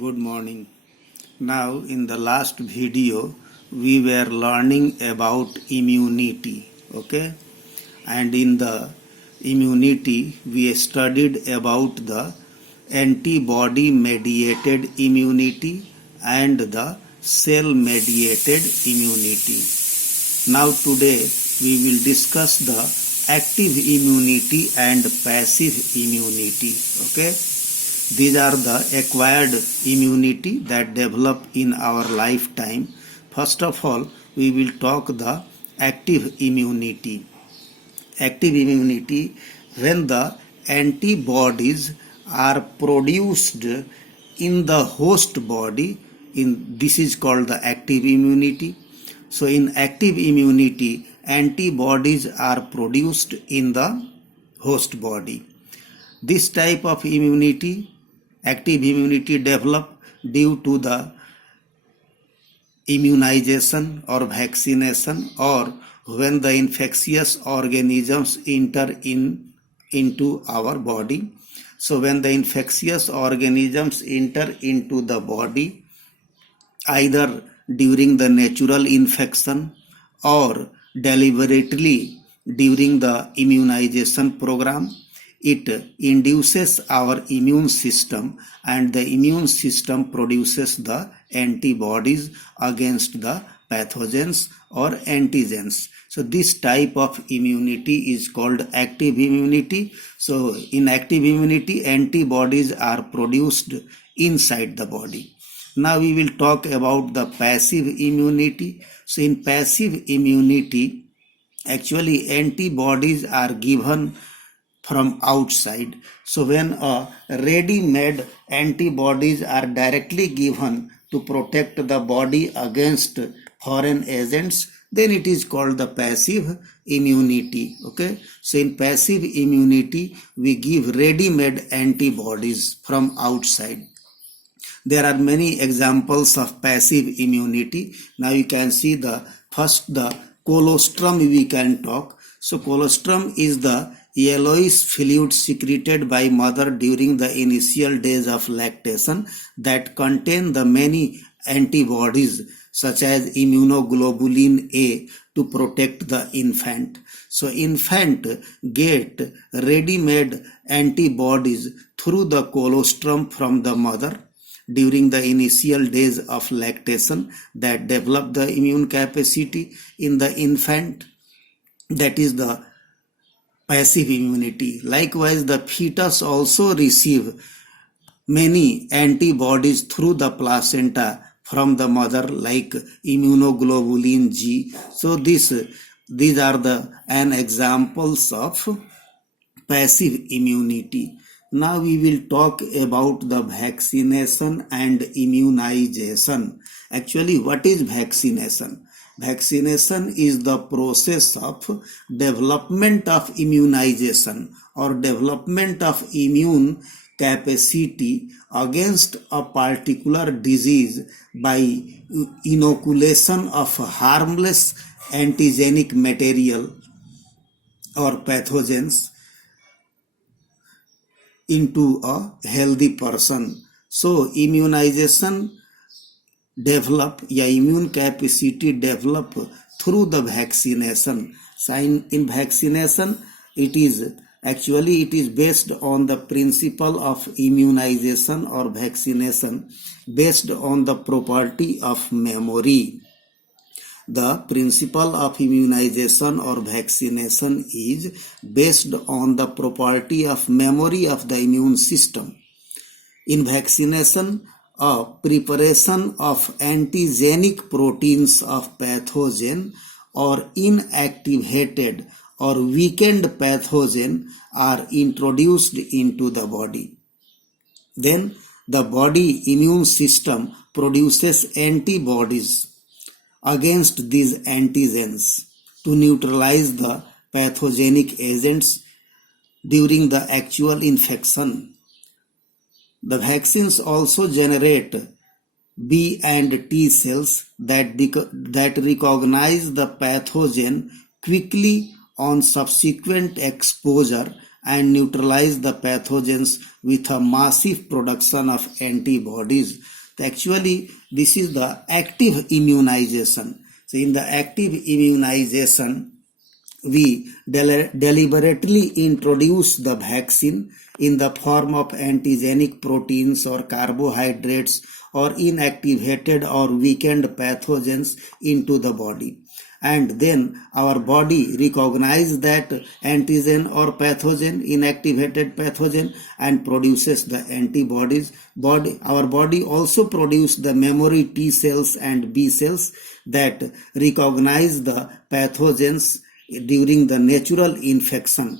Good morning. Now, in the last video, we were learning about immunity. Okay, and in the immunity, we studied about the antibody mediated immunity and the cell mediated immunity. Now, today, we will discuss the active immunity and passive immunity. Okay. These are the acquired immunity that develop in our lifetime. First of all, we will talk the active immunity. Active immunity, when the antibodies are produced in the host body, this is called the active immunity. So in active immunity, antibodies are produced in the host body. This type of immunity, active immunity, develop due to the immunization or vaccination, or when the infectious organisms enter into our body. So when the infectious organisms enter into the body, either during the natural infection or deliberately during the immunization program, it induces our immune system, and the immune system produces the antibodies against the pathogens or antigens. So this type of immunity is called active immunity. So in active immunity, antibodies are produced inside the body. Now we will talk about the passive immunity. So in passive immunity, actually antibodies are given from outside. So when ready-made antibodies are directly given to protect the body against foreign agents, then it is called the passive immunity. Okay, so in passive immunity, we give ready-made antibodies from outside. There are many examples of passive immunity. Now you can see the colostrum we can talk. So colostrum is the yellowish fluid secreted by mother during the initial days of lactation that contain the many antibodies such as immunoglobulin A to protect the infant. So infant get ready-made antibodies through the colostrum from the mother during the initial days of lactation that develop the immune capacity in the infant. That is the passive immunity. Likewise, the fetus also receive many antibodies through the placenta from the mother, like immunoglobulin G. So these are an examples of passive immunity. Now we will talk about the vaccination and immunization. Actually, what is vaccination? Vaccination is the process of development of immunization or development of immune capacity against a particular disease by inoculation of harmless antigenic material or pathogens into a healthy person. So immunization immune capacity develop through the vaccination. In vaccination, it is based on the principle of immunization or vaccination based on the property of memory. The principle of immunization or vaccination is based on the property of memory of the immune system. In vaccination, a preparation of antigenic proteins of pathogen or inactivated or weakened pathogen are introduced into the body. Then the body immune system produces antibodies against these antigens to neutralize the pathogenic agents during the actual infection. The vaccines also generate B and T cells that recognize the pathogen quickly on subsequent exposure and neutralize the pathogens with a massive production of antibodies. So actually, this is the active immunization. So in the active immunization, we deliberately introduce the vaccine in the form of antigenic proteins or carbohydrates or inactivated or weakened pathogens into the body. And then our body recognizes that antigen or pathogen, inactivated pathogen, and produces the antibodies. Our body also produces the memory T cells and B cells that recognize the pathogens during the natural infection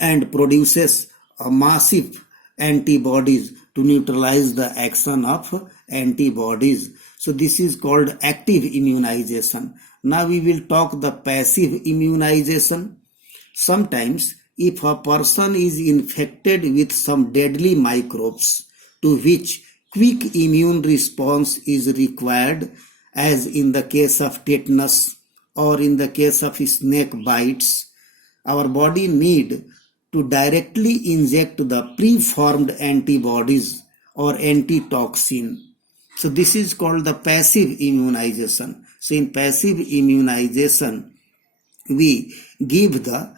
and produces a massive antibodies to neutralize the action of antibodies. So this is called active immunization. Now we will talk the passive immunization. Sometimes if a person is infected with some deadly microbes to which quick immune response is required, as in the case of tetanus or in the case of snake bites, our body need to directly inject the preformed antibodies or antitoxin. So this is called the passive immunization. So in passive immunization, we give the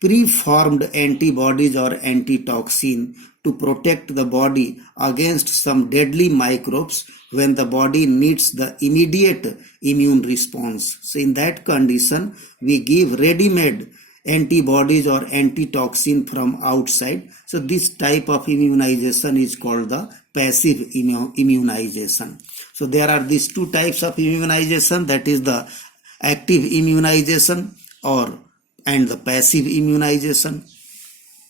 preformed antibodies or antitoxin to protect the body against some deadly microbes when the body needs the immediate immune response. So in that condition, we give ready-made antibodies or antitoxin from outside. So this type of immunization is called the passive immunization. So there are these two types of immunization, that is the active immunization and the passive immunization.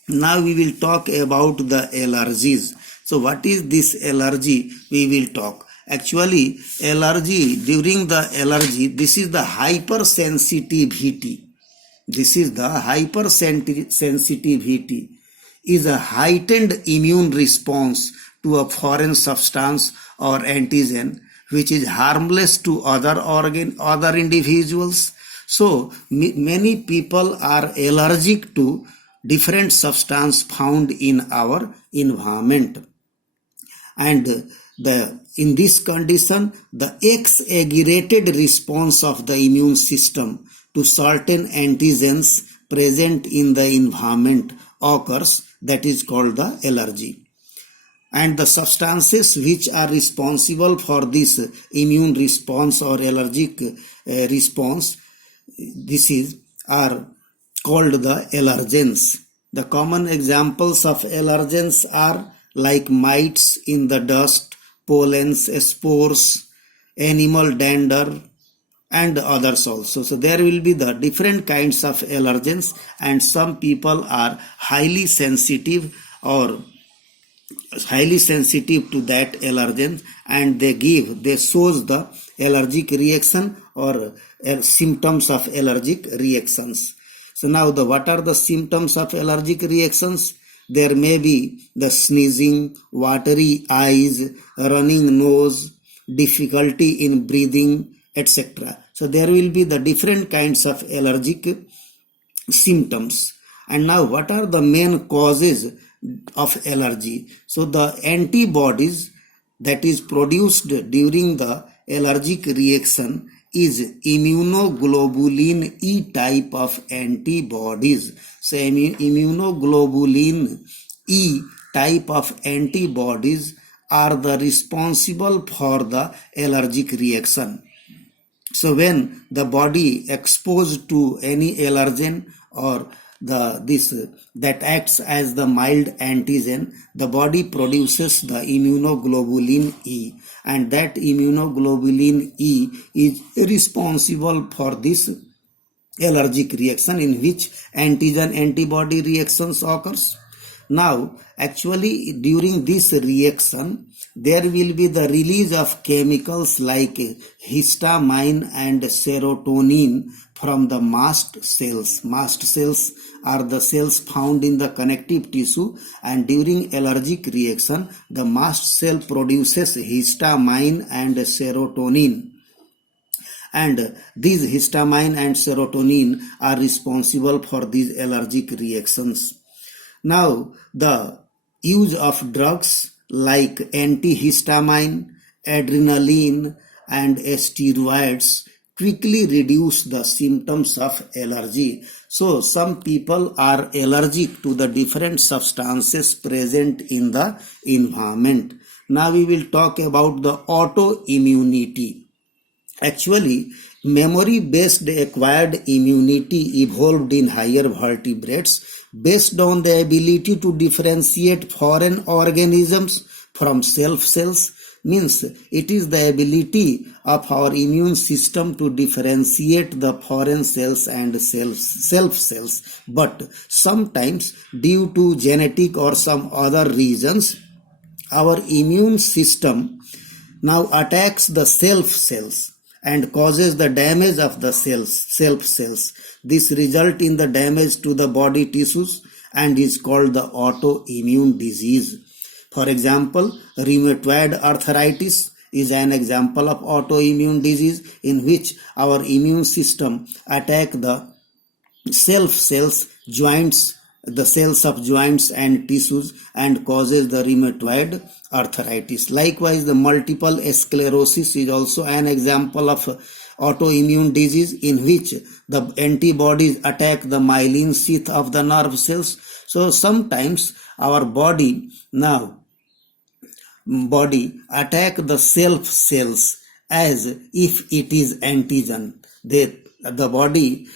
Now we will talk about the allergies. So what is this allergy? We will talk. Actually, allergy, during the allergy, this is the hypersensitivity. This is the hypersensitivity is a heightened immune response to a foreign substance or antigen which is harmless to other individuals. So many people are allergic to different substance found in our environment, and in this condition the exaggerated response of the immune system to certain antigens present in the environment occurs, that is called the allergy. And the substances which are responsible for this immune response or allergic response, are called the allergens. The common examples of allergens are like mites in the dust, pollens, spores, animal dander, and others also. So there will be the different kinds of allergens, and some people are highly sensitive to that allergen, and they shows the allergic reaction or symptoms of allergic reactions. So now what are the symptoms of allergic reactions? There may be the sneezing, watery eyes, running nose, difficulty in breathing, etc. So there will be the different kinds of allergic symptoms. And now what are the main causes of allergy? So the antibodies that is produced during the allergic reaction is immunoglobulin E type of antibodies. So immunoglobulin E type of antibodies are the responsible for the allergic reaction. So when the body exposed to any allergen or that acts as the mild antigen, the body produces the immunoglobulin E, and that immunoglobulin E is responsible for this allergic reaction in which antigen-antibody reactions occurs. Now, actually, during this reaction, there will be the release of chemicals like histamine and serotonin from the mast cells. Mast cells are the cells found in the connective tissue, and during allergic reaction, the mast cell produces histamine and serotonin. and these histamine and serotonin are responsible for these allergic reactions. Now, the use of drugs like antihistamine, adrenaline, and steroids quickly reduce the symptoms of allergy. So, some people are allergic to the different substances present in the environment. Now, we will talk about the autoimmunity. Actually, memory-based acquired immunity evolved in higher vertebrates based on the ability to differentiate foreign organisms from self cells. Means it is the ability of our immune system to differentiate the foreign cells and self cells. But sometimes due to genetic or some other reasons, our immune system now attacks the self cells and causes the damage of the self cells. This results in the damage to the body tissues and is called the autoimmune disease. For example, rheumatoid arthritis is an example of autoimmune disease in which our immune system attack the self cells, joints, the cells of joints and tissues and causes the rheumatoid arthritis. Likewise, the multiple sclerosis is also an example of autoimmune disease in which the antibodies attack the myelin sheath of the nerve cells. So sometimes our body attack the self cells as if it is antigen. The body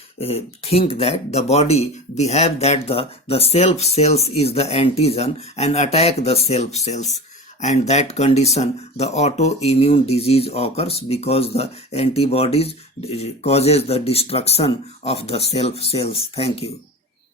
think that the body behave that the self cells is the antigen and attack the self cells, and that condition the autoimmune disease occurs because the antibodies causes the destruction of the self cells. Thank you.